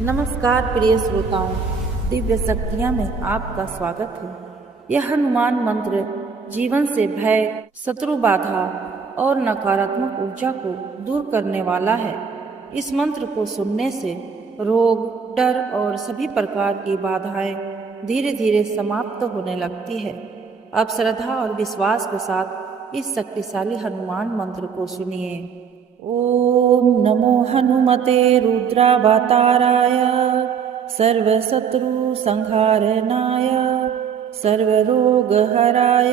नमस्कार प्रिय श्रोताओं, दिव्य शक्तियाँ में आपका स्वागत है। यह हनुमान मंत्र जीवन से भय, शत्रु बाधा और नकारात्मक ऊर्जा को दूर करने वाला है। इस मंत्र को सुनने से रोग, डर और सभी प्रकार की बाधाएं धीरे धीरे समाप्त होने लगती है। अब श्रद्धा और विश्वास के साथ इस शक्तिशाली हनुमान मंत्र को सुनिए। ओम नमो हनुमते रुद्रावताराय सर्वशत्रु संहारणाय सर्वरोगहराय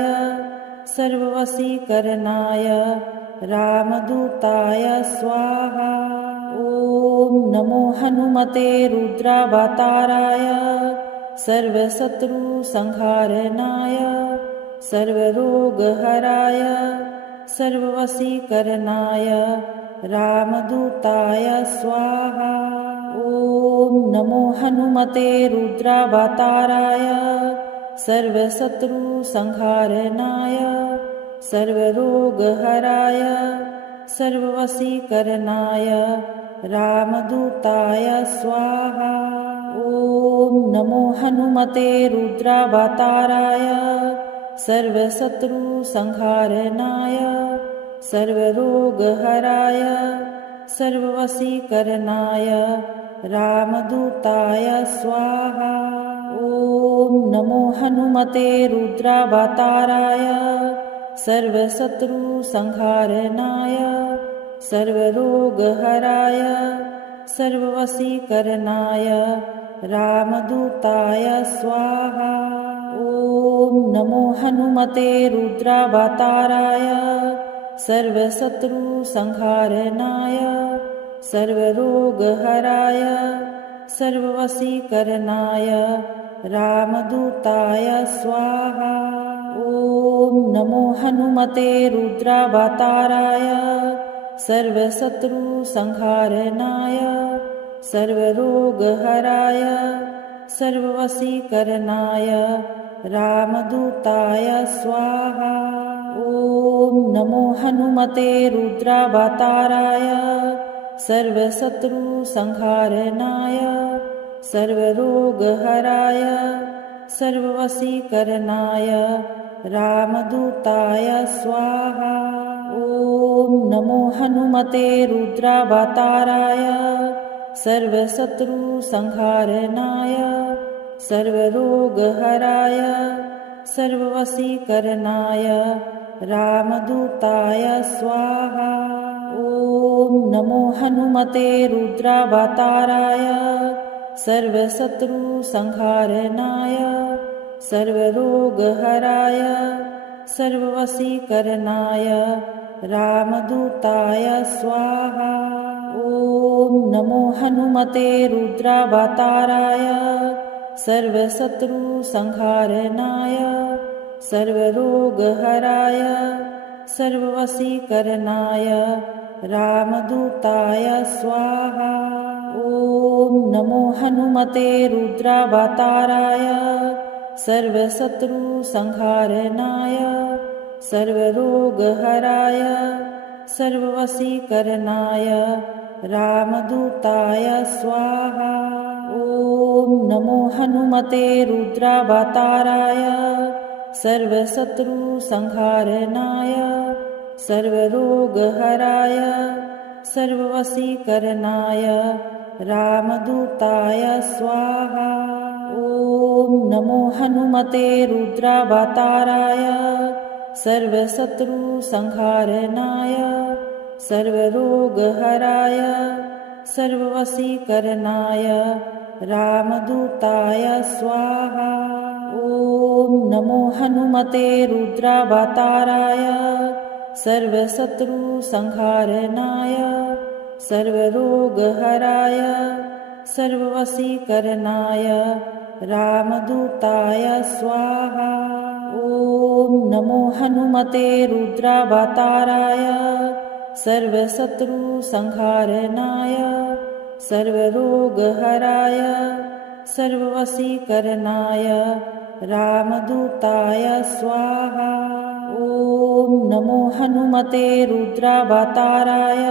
सर्ववशीकरणाय रामदूताय स्वाहा। ओम नमो हनुमते रुद्रावताराय सर्वशत्रु संहारणाय सर्वरोगहराय सर्ववशीकरणाय रामदूताय स्वाहा। ओम नमो हनुमते रुद्रावताराय सर्वशत्रु संहारणाय सर्वरोगहराय सर्ववशीकरणाय रामदूताय स्वाहा। ओम नमो हनुमते रुद्रावताराय सर्वशत्रु संहारणाय सर्वरोगहराय सर्ववशीकरणाय रामदूताय स्वाहा। ओम नमो हनुमते रुद्रावताराय सर्वशत्रु संहारणाय सर्वरोगहराय सर्ववशीकरणाय रामदूताय स्वाहा। ओम नमो हनुमते रुद्रावताराय सर्वशत्रु संहारणाय सर्वरोगहराय सर्ववशीकरणाय रामदूताय स्वाहा। ओम नमो हनुमते रुद्रावताराय सर्वशत्रु संहारणाय सर्वरोगहराय सर्ववशीकरणाय रामदूताय स्वाहा। ओम नमो हनुमते रुद्रावताराय सर्वशत्रु संहारणाय सर्वरोगहराय सर्ववशीकरणाय रामदूताय स्वाहा। ओम नमो हनुमते रुद्रावताराय सर्वशत्रु संहारणाय सर्वरोगहराय सर्ववशीकरणाय रामदूताय स्वाहा। ओम नमो हनुमते रुद्रावताराय सर्वशत्रु संहारणाय सर्वरोगहराय सर्ववशीकरणाय रामदूताय स्वाहा। ओम नमो हनुमते रुद्रावताराय सर्वशत्रु संहारणाय सर्वरोगहराय सर्ववशीकरणाय रामदूताय स्वाहा। ओम नमो हनुमते रुद्रावताराय सर्वशत्रु संहारणाय सर्वरोगहराय सर्ववशीकरणाय रामदूताय स्वाहा। ओम नमो हनुमते रुद्रावताराय सर्वशत्रु संहारणाय सर्वरोगहराय सर्ववशीकरणाय रामदूताय स्वाहा। ओम नमो हनुमते रुद्रावताराय सर्वशत्रु संहारणाय सर्वरोगहराय सर्ववशीकरणाय रामदूताय स्वाहा। ओम नमो हनुमते रुद्रावताराय सर्वशत्रु संहारणाय सर्वरोगहराय सर्ववशीकरणाय रामदूताय स्वाहा। ओम नमो हनुमते रुद्रावताराय सर्वशत्रु संहारणाय सर्वरोगहराय सर्ववशीकरणाय रामदूताय स्वाहा। ओम नमो हनुमते रुद्रावताराय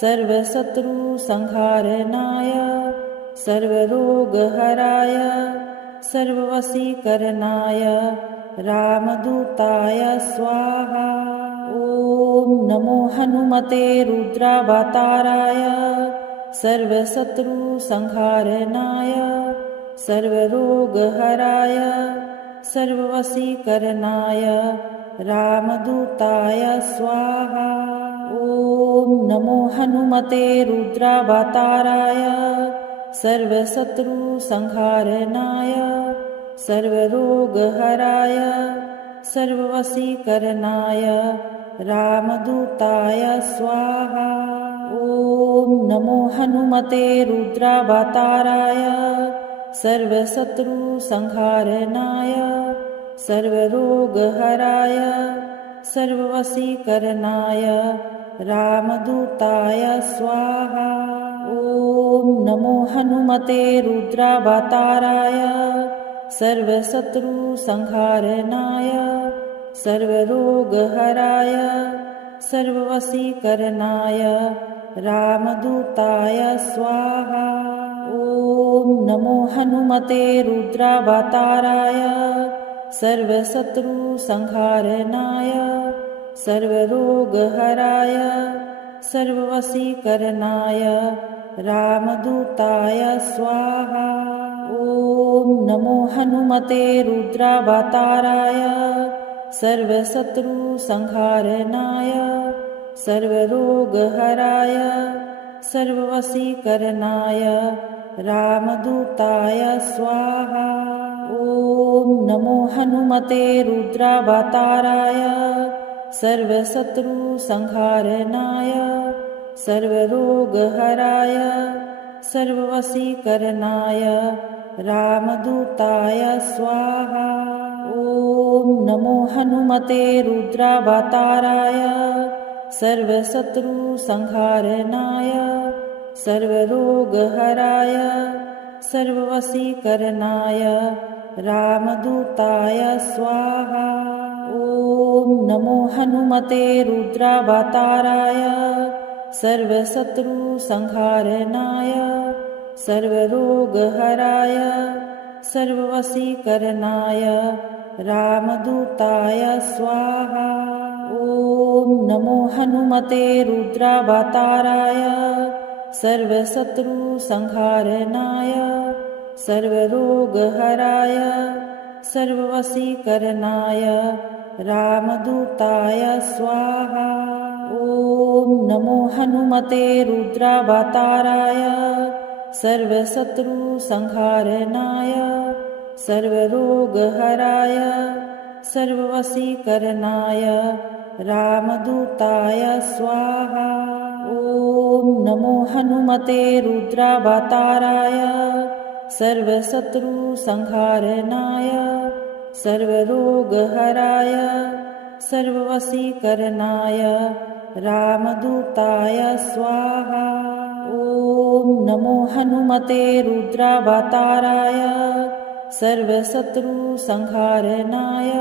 सर्वशत्रु संहारणाय सर्वरोगहराय सर्ववशीकरणाय रामदूताय स्वाहा। ॐ नमो हनुमते रुद्रावताराय सर्वशत्रुसंहारणाय सर्वरोगहराय सर्ववशीकरणाय रामदूताय स्वाहा। ॐ नमो हनुमते रुद्रावताराय सर्वशत्रुसंहारणाय सर्वरोगहराय सर्ववशीकरणाय रामदूताय स्वाहा। ॐ नमो हनुमते रुद्रावताराय सर्वशत्रुसंहारणाय सर्वरोगहराय सर्ववशीकरणाय रामदूताय स्वाहा। ॐ नमो हनुमते रुद्रावताराय सर्वशत्रुसंहारणाय सर्वरोगहराय सर्ववशीकरणाय रामदूताय स्वाहा। ॐ नमो हनुमते रुद्रावताराय सर्वशत्रुसंहारणाय सर्वरोगहराय सर्ववशीकरणाय रामदूताय स्वाहा। ॐ नमो हनुमते रुद्रावताराय सर्वशत्रुसंहारणाय सर्वरोगहराय सर्ववशीकरणाय रामदूताय स्वाहा। ॐ नमो हनुमते रुद्रावताराय सर्वशत्रुसंहारणाय सर्वरोगहराय सर्ववशीकरणाय रामदूताय स्वाहा। ॐ नमो हनुमते रुद्रावताराय सर्वशत्रुसंहारणाय सर्वरोगहराय सर्ववशीकरणाय रामदूताय स्वाहा। ॐ नमो हनुमते रुद्रावताराय सर्वशत्रुसंहारणाय सर्वरोगहराय सर्ववशीकरणाय रामदूताय स्वाहा। ॐ नमो हनुमते रुद्रावताराय सर्वशत्रुसंहारणाय सर्वरोगहराय सर्ववशीकरणाय रामदूताय स्वाहा। ॐ नमो हनुमते रुद्रावताराय सर्वशत्रुसंहारणाय सर्वरोगहराय सर्ववशीकरणाय रामदूताय स्वाहा। ॐ नमो हनुमते रुद्रावताराय सर्वशत्रुसंहारणाय सर्वरोगहराय सर्ववशीकरणाय रामदूताय स्वाहा। ॐ नमो हनुमते रुद्रावताराय सर्वशत्रुसंहारणाय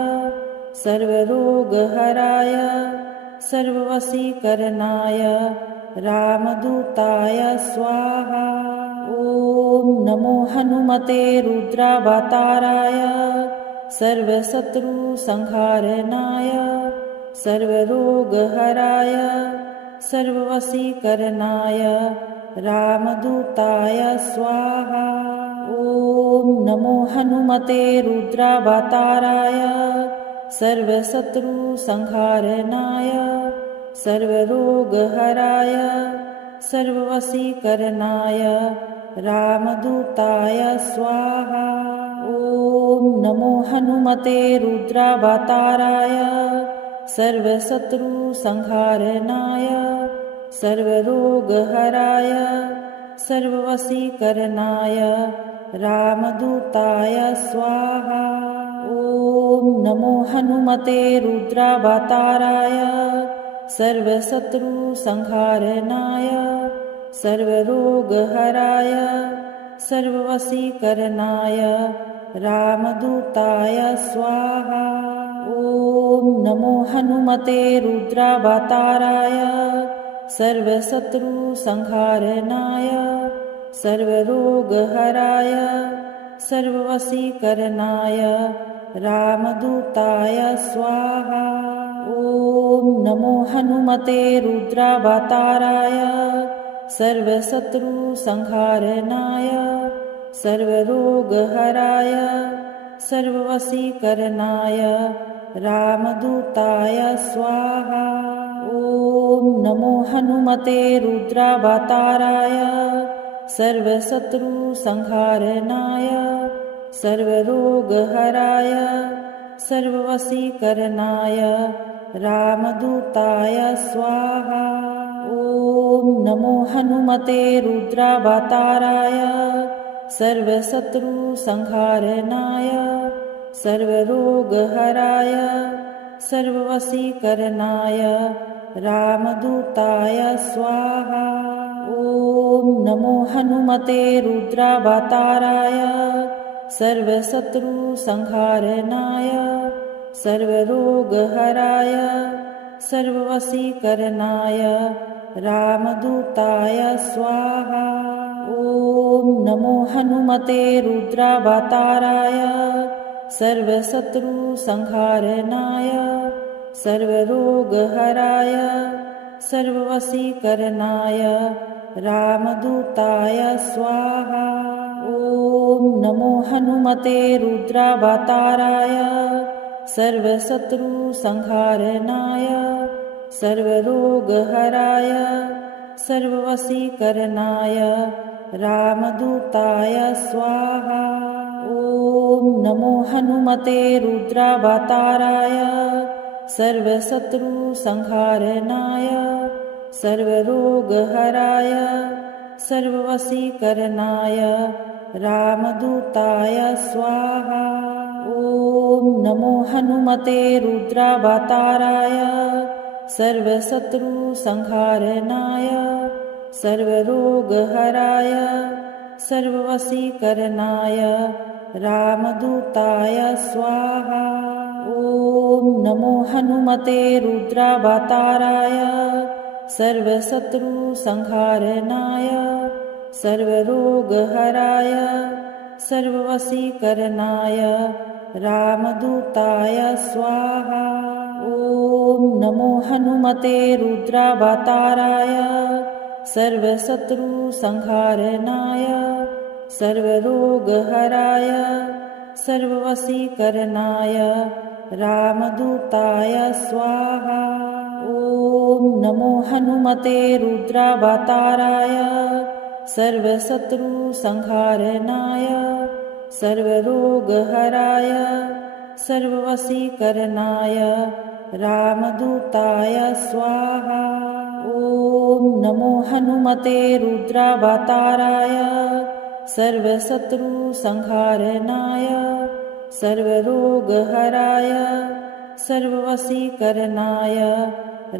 सर्वरोगहराय सर्ववशीकरणाय रामदूताय स्वाहा। ॐ नमो हनुमते रुद्रावताराय सर्वशत्रुसंहारणाय सर्वरोगहराय सर्ववशीकरणाय रामदूताय स्वाहा। ॐ नमो हनुमते रुद्रावताराय सर्वशत्रुसंहारणाय सर्वरोगहराय सर्ववशीकरणाय रामदूताय स्वाहा। ॐ नमो हनुमते रुद्रावताराय सर्वशत्रुसंहारणाय सर्वरोगहराय सर्ववशीकरणाय रामदूताय स्वाहा। ॐ नमो हनुमते रुद्रावताराय सर्वशत्रुसंहारणाय सर्वरोगहराय सर्ववशीकरणाय रामदूताय स्वाहा। ॐ नमो हनुमते रुद्रावताराय सर्वशत्रुसंहारणाय सर्वरोगहराय सर्ववशीकरणाय रामदूताय स्वाहा। ॐ नमो हनुमते रुद्रावताराय सर्वशत्रुसंहारणाय सर्वरोगहराय सर्ववशीकरणाय रामदूताय स्वाहा। ॐ नमो हनुमते रुद्रावताराय सर्वशत्रुसंहारणाय सर्वरोगहराय सर्ववशीकरणाय रामदूताय स्वाहा। ॐ नमो हनुमते रुद्रावताराय सर्वशत्रुसंहारणाय सर्वरोगहराय सर्ववशीकरणाय रामदूताय स्वाहा। ॐ नमो हनुमते रुद्रावताराय सर्वशत्रुसंहारणाय सर्वरोगहराय सर्ववशीकरणाय रामदूताय स्वाहा। ॐ नमो हनुमते रुद्रावताराय सर्वशत्रुसंहारणाय सर्वरोगहराय सर्ववशीकरणाय रामदूताय स्वाहा। ॐ नमो हनुमते रुद्रावताराय सर्वशत्रुसंहारणाय सर्वरोगहराय सर्ववशीकरणाय रामदूताय स्वाहा। ॐ नमो हनुमते रुद्रावताराय सर्वशत्रुसंहारणाय सर्वरोगहराय सर्ववशीकरणाय रामदूताय स्वाहा। ॐ नमो हनुमते रुद्रावताराय सर्वशत्रुसंहारणाय सर्वरोगहराय सर्ववशीकरणाय रामदूताय स्वाहा। ॐ नमो हनुमते रुद्रावताराय सर्वशत्रुसंहारणाय सर्वरोगहराय सर्ववशीकरणाय रामदूताय स्वाहा। ॐ नमो हनुमते रुद्रावताराय सर्वशत्रुसंहारणाय सर्वरोगहराय सर्ववशीकरणाय रामदूताय स्वाहा। ॐ नमो हनुमते रुद्रावताराय सर्वशत्रुसंहारणाय सर्वरोगहराय सर्ववशीकरणाय रामदूताय स्वाहा। ॐ नमो हनुमते रुद्रावताराय सर्वशत्रुसंहारणाय सर्वरोगहराय सर्ववशीकरणाय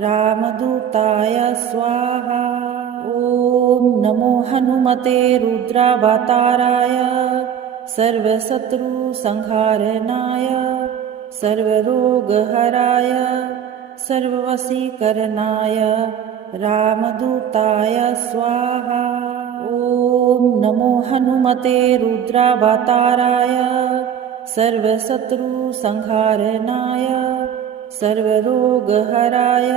रामदूताय स्वाहा। ॐ नमो हनुमते रुद्रावताराय सर्वशत्रुसंहारणाय सर्वरोगहराय सर्ववशीकरणाय रामदूताय स्वाहा। ॐ नमो हनुमते रुद्रावताराय सर्वशत्रुसंहारणाय सर्वरोगहराय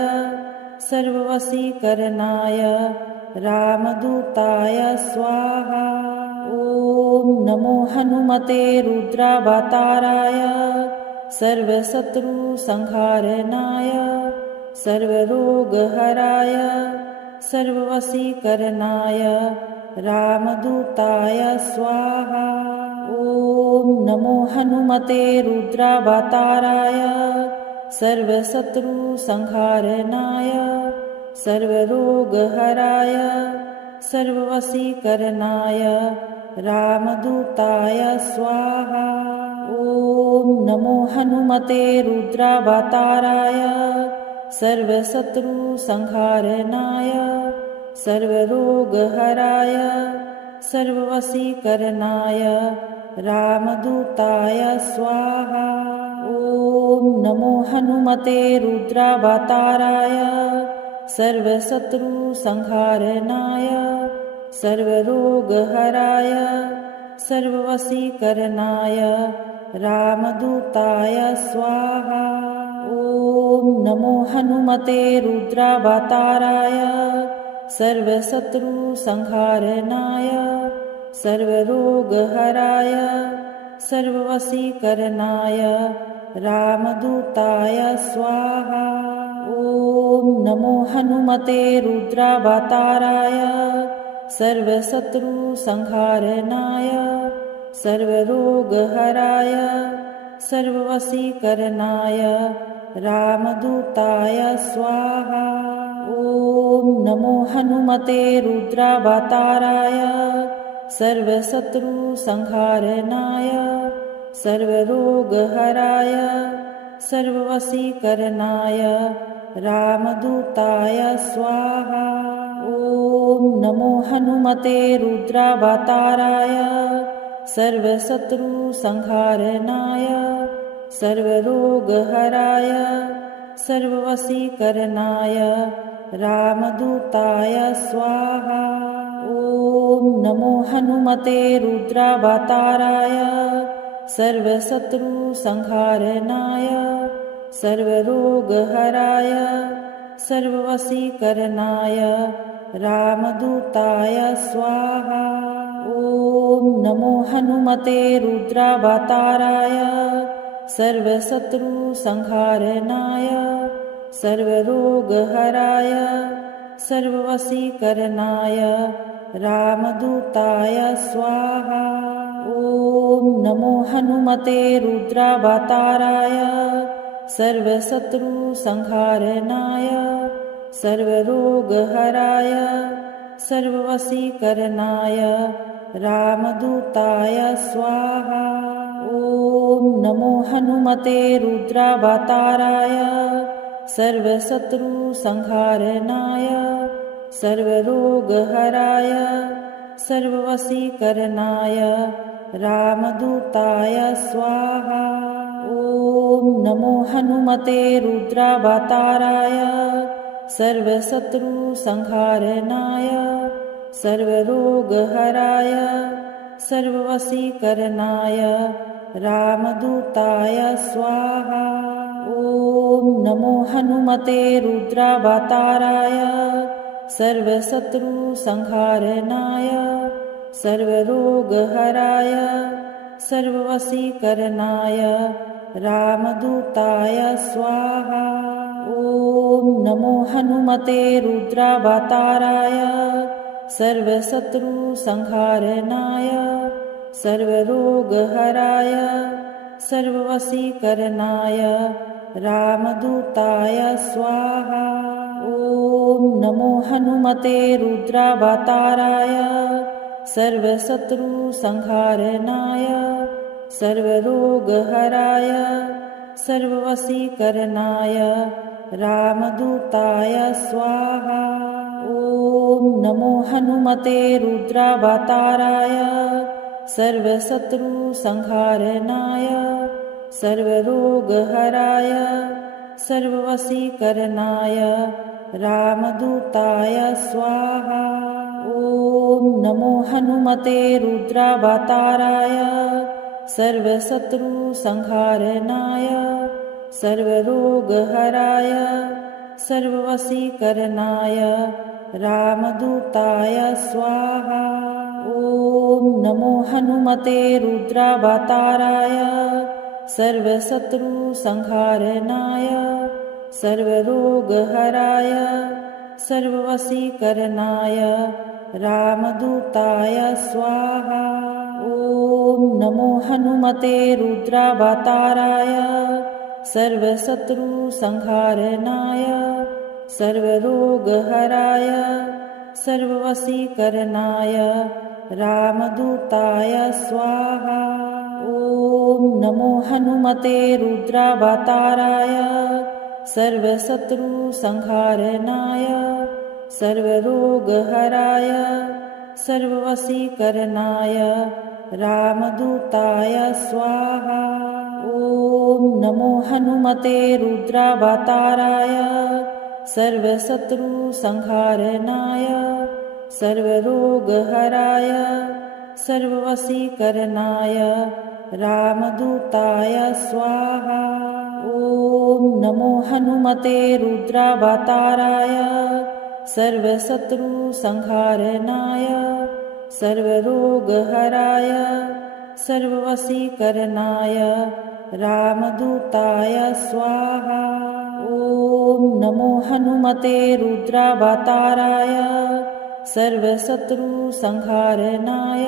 सर्ववशीकरणाय रामदूताय स्वाहा। ॐ नमो हनुमते रुद्रावताराय सर्वशत्रुसंहारणाय सर्वरोगहराय सर्ववशीकरणाय रामदूताय स्वाहा। ॐ नमो हनुमते रुद्रावताराय सर्वशत्रुसंहारणाय सर्वरोगहराय सर्ववशीकरणाय रामदूताय स्वाहा। ॐ नमो हनुमते रुद्रावताराय सर्वशत्रुसंहारणाय सर्वरोगहराय सर्ववशीकरणाय रामदूताय स्वाहा। ॐ नमो हनुमते रुद्रावताराय सर्वशत्रुसंहारणाय सर्वरोगहराय सर्ववशीकरणाय रामदूताय स्वाहा। ॐ नमो हनुमते रुद्रावताराय सर्वशत्रुसंहारणाय सर्वरोगहराय सर्ववशीकरणाय रामदूताय स्वाहा। ॐ नमो हनुमते रुद्रावताराय सर्वशत्रुसंहारणाय सर्वरोगहराय सर्ववशीकरणाय रामदूताय स्वाहा। ॐ नमो हनुमते रुद्रावताराय सर्वशत्रुसंहारणाय सर्वरोगहराय सर्ववशीकरणाय रामदूताय स्वाहा। ॐ नमो हनुमते रुद्रावताराय सर्वशत्रुसंहारणाय सर्वरोगहराय सर्ववशीकरणाय रामदूताय स्वाहा। ॐ नमो हनुमते रुद्रावताराय सर्वशत्रुसंहारणाय सर्वरोगहराय सर्ववशीकरणाय रामदूताय स्वाहा। ॐ नमो हनुमते रुद्रावताराय सर्वशत्रुसंहारणाय सर्वरोगहराय सर्ववशीकरणाय रामदूताय स्वाहा। ॐ नमो हनुमते रुद्रावताराय सर्वशत्रुसंहारणाय सर्वरोगहराय सर्ववशीकरणाय रामदूताय स्वाहा। ॐ नमो हनुमते रुद्रावताराय सर्वशत्रुसंहारणाय सर्वरोगहराय सर्ववशीकरणाय रामदूताय स्वाहा। ॐ नमो हनुमते रुद्रावताराय सर्वशत्रुसंहारणाय सर्वरोगहराय सर्ववशीकरणाय रामदूताय स्वाहा। ॐ नमो हनुमते रुद्रावताराय सर्वशत्रुसंहारणाय सर्वरोगहराय सर्ववशीकरणाय रामदूताय स्वाहा। ॐ नमो हनुमते रुद्रावताराय सर्वशत्रुसंहारणाय सर्वरोगहराय सर्ववशीकरणाय रामदूताय स्वाहा। ॐ नमो हनुमते रुद्रावताराय सर्वशत्रुसंहारणाय सर्वरोगहराय सर्ववशीकरणाय रामदूताय स्वाहा। ॐ नमो हनुमते रुद्रावताराय सर्वशत्रुसंहारणाय सर्वरोगहराय सर्ववशीकरणाय रामदूताय स्वाहा। ॐ नमो हनुमते रुद्रावताराय सर्वशत्रुसंहारणाय सर्वरोगहराय सर्ववशीकरणाय रामदूताय स्वाहा। ॐ नमो हनुमते रुद्रावताराय सर्वशत्रुसंहारणाय सर्वरोगहराय सर्ववशीकरणाय रामदूताय स्वाहा। ॐ नमो हनुमते रुद्रावताराय सर्वशत्रुसंहारणाय सर्वरोगहराय सर्ववशीकरणाय रामदूताय स्वाहा। ॐ नमो हनुमते रुद्रावताराय सर्वशत्रुसंहारणाय सर्वरोगहराय सर्ववशीकरणाय रामदूताय स्वाहा। ॐ नमो हनुमते रुद्रावताराय सर्वशत्रुसंहारणाय सर्वरोगहराय सर्ववशीकरणाय रामदूताय स्वाहा। ॐ नमो हनुमते रुद्रावताराय सर्वशत्रुसंहारणाय सर्वरोगहराय सर्ववशीकरणाय रामदूताय स्वाहा। ॐ नमो हनुमते रुद्रावताराय सर्वशत्रुसंहारणाय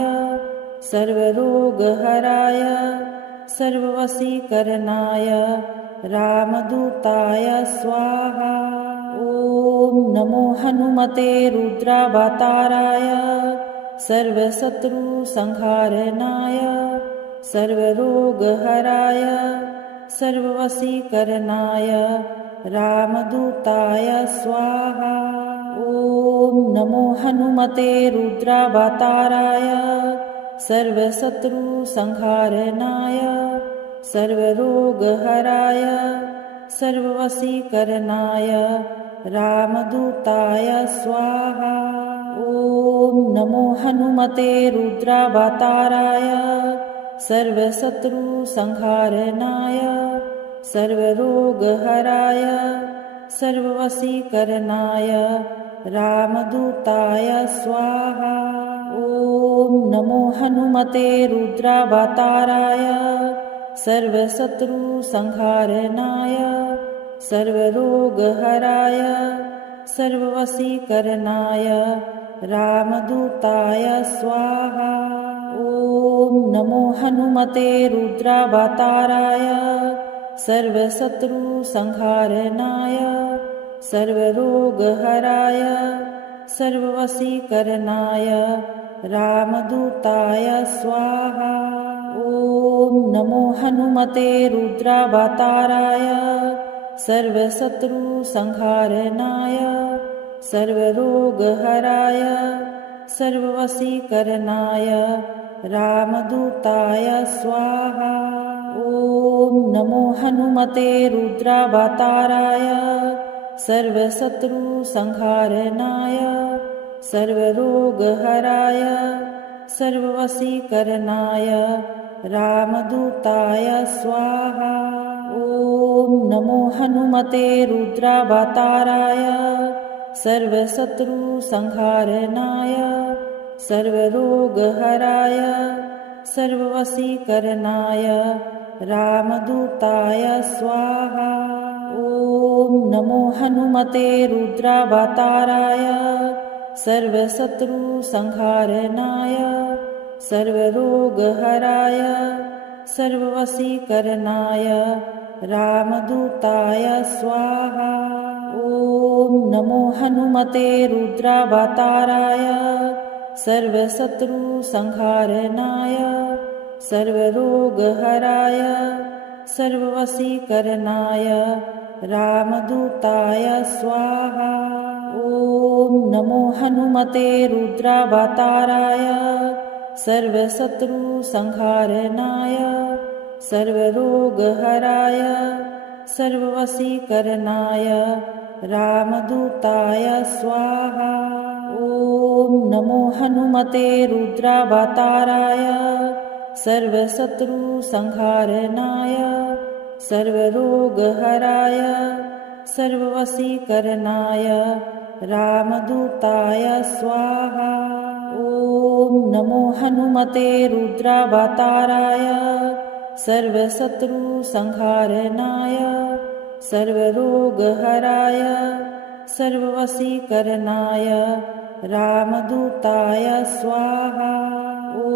सर्वरोगहराय सर्ववशीकरणाय रामदूताय स्वाहा। ॐ नमो हनुमते रुद्रावताराय सर्वशत्रुसंहारणाय सर्वरोगहराय सर्ववशीकरणाय रामदूताय स्वाहा। ॐ नमो हनुमते रुद्रावताराय सर्वशत्रुसंहारणाय सर्वरोगहराय सर्ववशीकरणाय रामदूताय स्वाहा। ॐ नमो हनुमते रुद्रावताराय सर्वशत्रुसंहारणाय सर्वरोगहराय सर्ववशीकरणाय रामदूताय स्वाहा। ॐ नमो हनुमते रुद्रावताराय सर्वशत्रुसंहारणाय सर्वरोगहराय सर्ववशीकरणाय रामदूताय स्वाहा। ॐ नमो हनुमते रुद्रावताराय सर्वशत्रुसंहारणाय सर्वरोगहराय सर्ववशीकरणाय रामदूताय स्वाहा। ॐ नमो हनुमते रुद्रावताराय सर्वशत्रुसंहारणाय सर्वरोगहराय सर्ववशीकरणाय रामदूताय स्वाहा। ॐ नमो हनुमते रुद्रावताराय सर्वशत्रुसंहारणाय सर्वरोगहराय सर्ववशीकरणाय रामदूताय स्वाहा। ॐ नमो हनुमते रुद्रावताराय सर्वशत्रुसंहारणाय सर्वरोगहराय सर्ववशीकरणाय रामदूताय स्वाहा। ॐ नमो हनुमते रुद्रावताराय सर्वशत्रुसंहारणाय सर्वरोगहराय सर्ववशीकरणाय रामदूताय स्वाहा। ॐ नमो हनुमते रुद्रावताराय सर्वशत्रुसंहारणाय सर्वरोगहराय सर्ववशीकरणाय रामदूताय स्वाहा। ॐ नमो हनुमते रुद्रावताराय सर्वशत्रुसंहारणाय सर्वरोगहराय सर्ववशीकरणाय रामदूताय स्वाहा। ॐ नमो हनुमते रुद्रावताराय सर्वशत्रुसंहारणाय सर्वरोगहराय सर्ववशीकरणाय रामदूताय स्वाहा। ॐ नमो हनुमते रुद्रावताराय सर्वशत्रुसंहारणाय सर्वरोगहराय सर्ववशीकरणाय रामदूताय स्वाहा। ॐ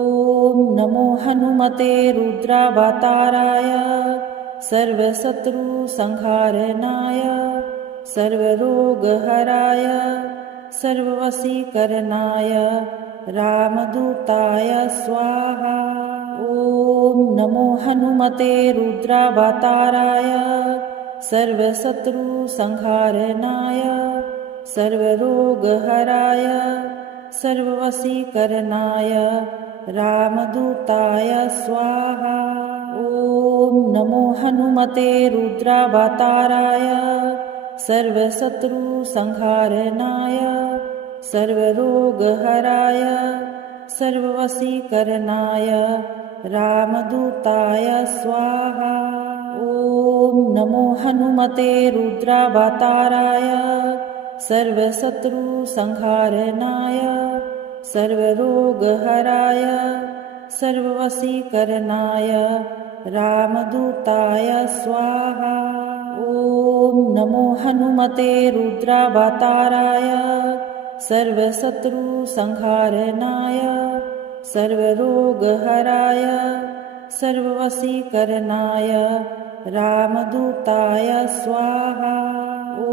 नमो हनुमते रुद्रावताराय सर्वशत्रुसंहारणाय सर्वरोगहराय सर्ववशीकरणाय रामदूताय स्वाहा। ॐ नमो हनुमते रुद्रावताराय सर्वशत्रुसंहारणाय सर्वरोगहराय सर्ववशीकरणाय रामदूताय स्वाहा। ॐ नमो हनुमते रुद्रावताराय सर्वशत्रुसंहारणाय सर्वरोगहराय सर्ववशीकरणाय रामदूताय स्वाहा। ॐ नमो हनुमते रुद्रावताराय सर्वशत्रुसंहारणाय सर्वरोगहराय सर्ववशीकरणाय रामदूताय स्वाहा। ॐ नमो हनुमते रुद्रावताराय सर्वशत्रुसंहारणाय सर्वरोगहराय सर्ववशीकरणाय रामदूताय स्वाहा। ॐ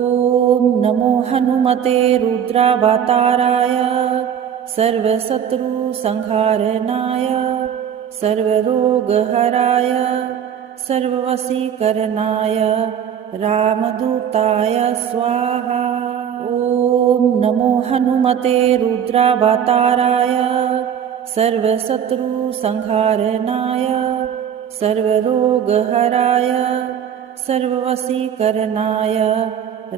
नमो हनुमते रुद्रावताराय सर्वशत्रुसंहारणाय सर्वरोगहराय सर्ववशीकरणाय रामदूताय स्वाहा। ॐ नमो हनुमते रुद्रावताराय सर्वशत्रुसंहारणाय सर्वरोगहराय सर्ववशीकरणाय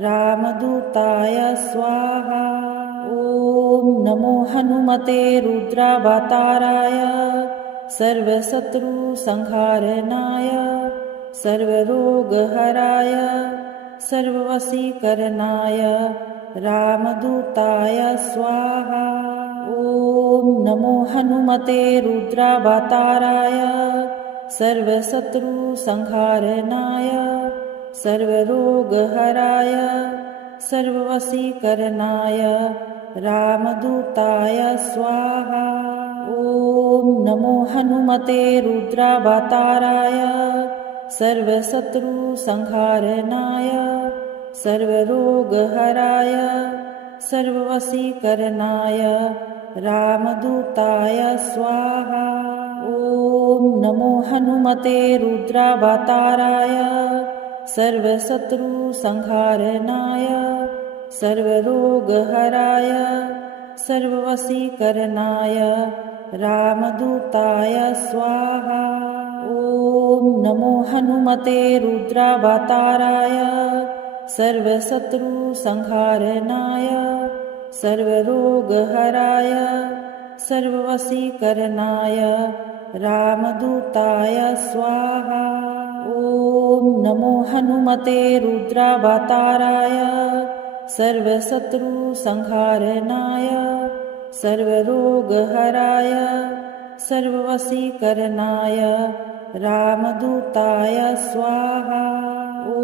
रामदूताय स्वाहा। ॐ नमो हनुमते रुद्रावताराय सर्वशत्रुसंहारणाय सर्वरोगहराय सर्ववशीकरणाय रामदूताय स्वाहा। ॐ नमो हनुमते रुद्रावताराय सर्वशत्रुसंहारणाय सर्वरोगहराय सर्ववशीकरणाय रामदूताय स्वाहा। ॐ नमो हनुमते रुद्रावताराय सर्वशत्रुसंहारणाय सर्वरोगहराय सर्ववशीकरणाय रामदूताय स्वाहा। ॐ नमो हनुमते रुद्रावताराय सर्वशत्रुसंहारणाय सर्वरोगहराय सर्ववशीकरणाय रामदूताय स्वाहा। ॐ नमो हनुमते रुद्रावताराय सर्वशत्रुसंहारणाय सर्वरोगहराय सर्ववशीकरणाय रामदूताय स्वाहा। ॐ नमो हनुमते रुद्रावताराय सर्वशत्रुसंहारणाय सर्वरोगहराय सर्ववशीकरणाय रामदूताय स्वाहा। ॐ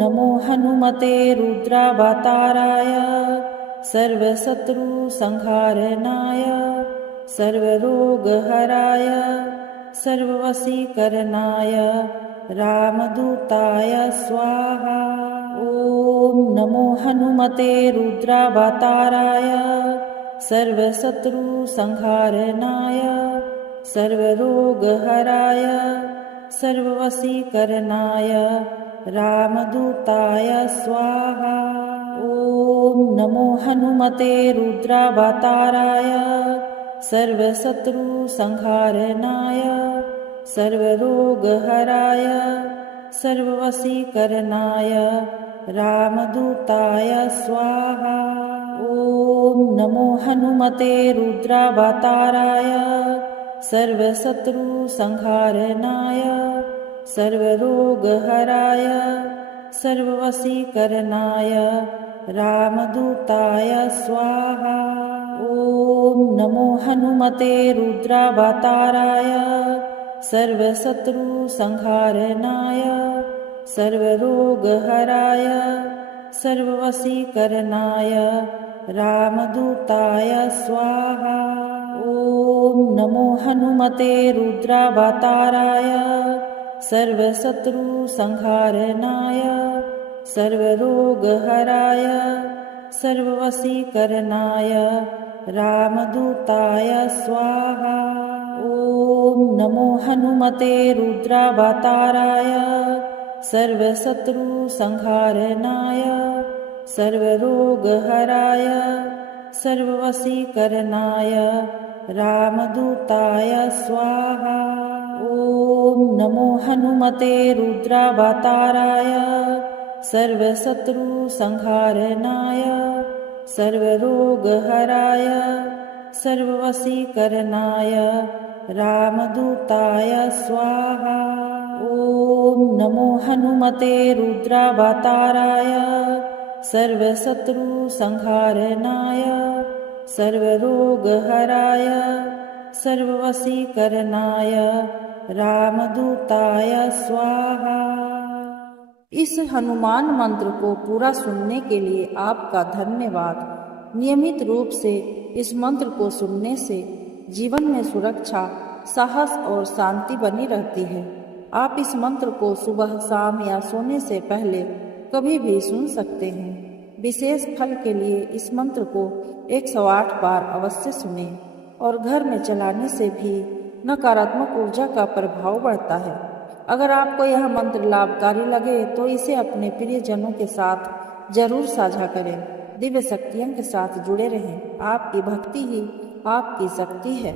नमो हनुमते रुद्रावताराय सर्वशत्रुसंहारणाय सर्वरोगहराय सर्ववशीकरणाय रामदूताय स्वाहा। ॐ नमो हनुमते रुद्रावताराय सर्वशत्रुसंहारणाय सर्वरोगहराय सर्ववशीकरणाय रामदूताय स्वाहा। ॐ नमो हनुमते रुद्रावताराय सर्वशत्रुसंहारणाय सर्वरोगहराय सर्ववशीकरणाय रामदूताय स्वाहा। ॐ नमो हनुमते रुद्रावताराय सर्वशत्रुसंहारणाय सर्वरोगहराय सर्ववशीकरणाय रामदूताय स्वाहा। ॐ नमो हनुमते रुद्रावताराय सर्वशत्रुसंहारणाय सर्वरोगहराय सर्ववशीकरणाय रामदूताय स्वाहा। ॐ नमो हनुमते रुद्रावताराय सर्वशत्रुसंहारणाय सर्वरोगहराय सर्ववशीकरणाय रामदूताय स्वाहा। ॐ नमो हनुमते रुद्रावताराय सर्वशत्रुसंहारणाय सर्वरोगहराय सर्ववशीकरणाय रामदूताय स्वाहा। ॐ नमो हनुमते रुद्रावताराय सर्वशत्रुसंहारणाय सर्वरोगहराय सर्ववशीकरणाय रामदूताय स्वाहा। ॐ नमो हनुमते रुद्रावताराय सर्वशत्रुसंहारणाय सर्वरोगहराय सर्ववशीकरणाय रामदूताय स्वाहा। इस हनुमान मंत्र को पूरा सुनने के लिए आपका धन्यवाद। नियमित रूप से इस मंत्र को सुनने से जीवन में सुरक्षा, साहस और शांति बनी रहती है। आप इस मंत्र को सुबह, शाम या सोने से पहले कभी भी सुन सकते हैं। विशेष फल के लिए इस मंत्र को 108 बार अवश्य सुनें और घर में चलाने से भी नकारात्मक ऊर्जा का प्रभाव बढ़ता है। अगर आपको यह मंत्र लाभकारी लगे तो इसे अपने प्रियजनों के साथ जरूर साझा करें। दिव्य शक्तियों के साथ जुड़े रहें। आपकी भक्ति ही आपकी शक्ति है।